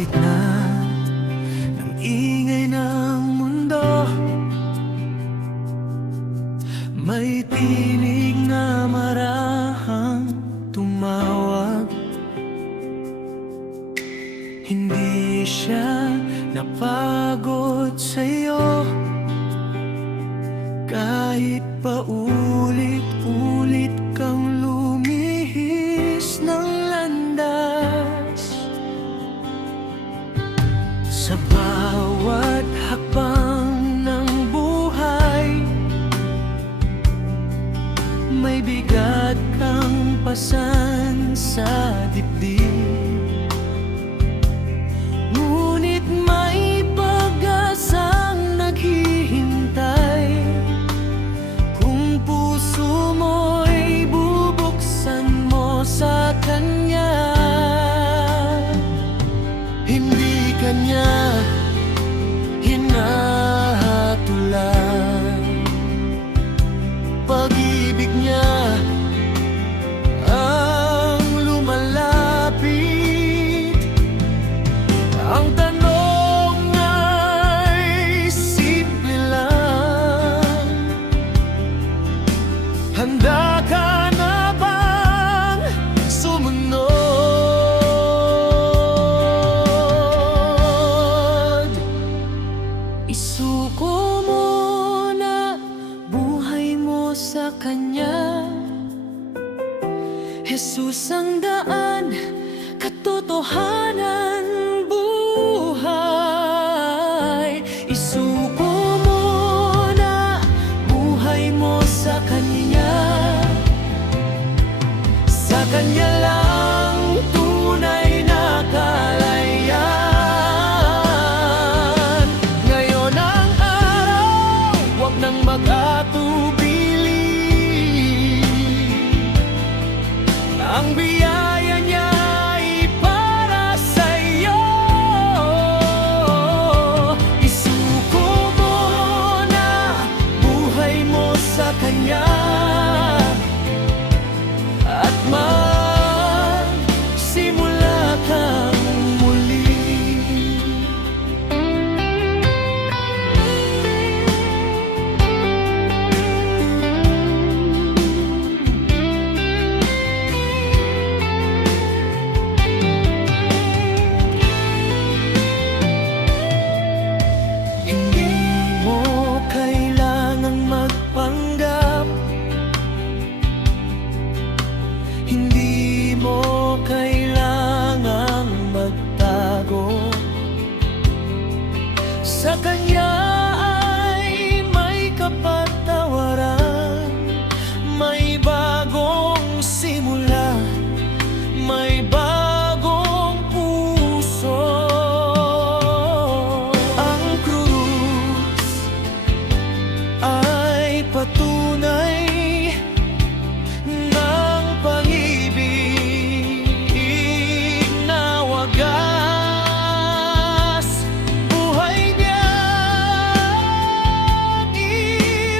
gitna ng ingay ng mundo, may tinig na marahang tumawag. Hindi siya napagod sa'yo, kahit paulit-ulit kang lumihis ng landas. Sa bawat hakbang ng buhay, may bigat kang pasan sa dibdib. Ngunit may pag-asang naghihintay, kung puso mo'y bubuksan mo sa Kanya. Hindi Kanya hinahatulan, pag-ibig Niya ang lumalapit. Ang tanong ay simple lang: handa ka na bang sumunod? Isuko mo na buhay mo sa Kanya. Jesus ang daan, katotohanan, buhay. Isuko mo na buhay mo sa Kanya. Sa Kanya lang tunay na kalayaan. Ngayon ang araw, huwag nang mag-atubili. Ang biyaya Niya ay para sa'yo. Isuko mo na buhay mo sa Kanya, at magsimula kang muli. Hindi mo kailangang magpanggap, hindi mo kailangang magtago. Sa Kanya ay may kapatawaran, may bagong simula, may bagong puso. Ang krus ay patunay ng pag-ibig na wagas. Buhay Niyang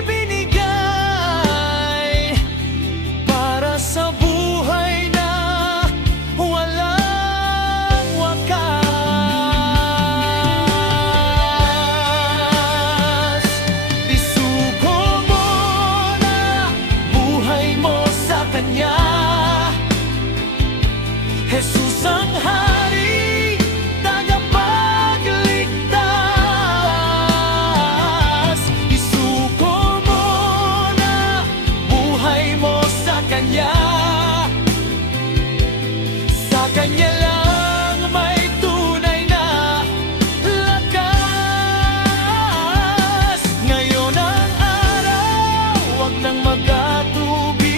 ibinigay para sa buhay na walang wakas. Isuko mo na buhay mo sa Kanya. Jesus ang Hari, tagapagligtas. Isuko mo na buhay mo sa Kanya. Sa Kanya lang may tunay na lakas. Ngayon ang araw, huwag nang mag-atubili.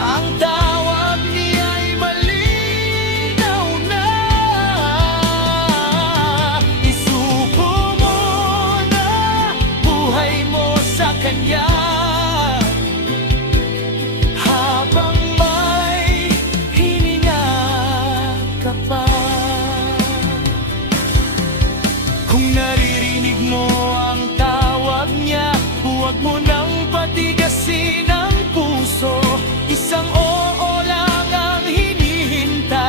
Ang tawag Niya ay malinaw na. Isuko mo na buhay mo sa Kanya, habang may hininga ka pa. Kung naririnig mo ang tawag Niya, huwag mo nang patigasin ang puso. Isang oo lang ang hinihintay.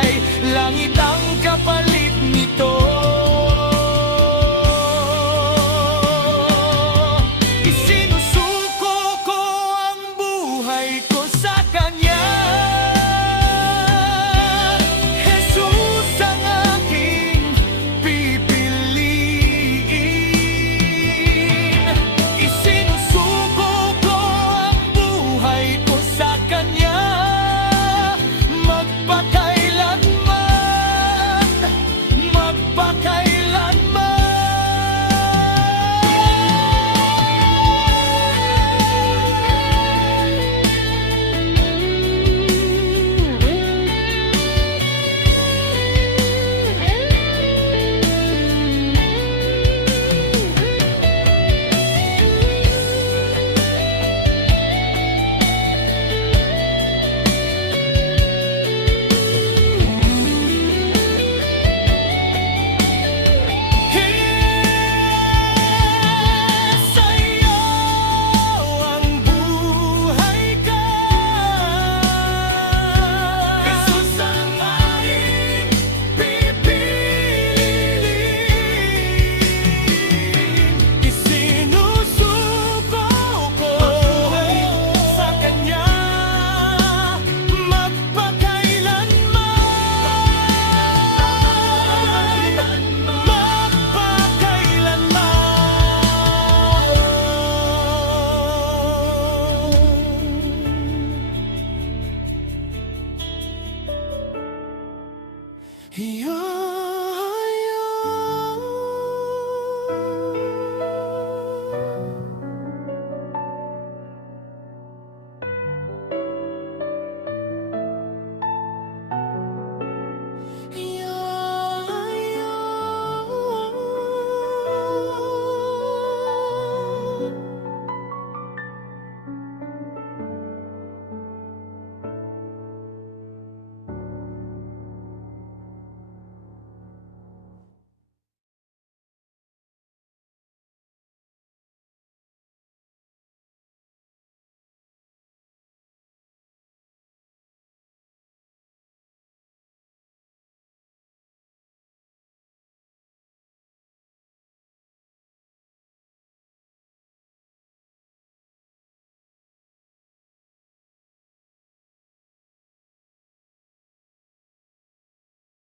Iyong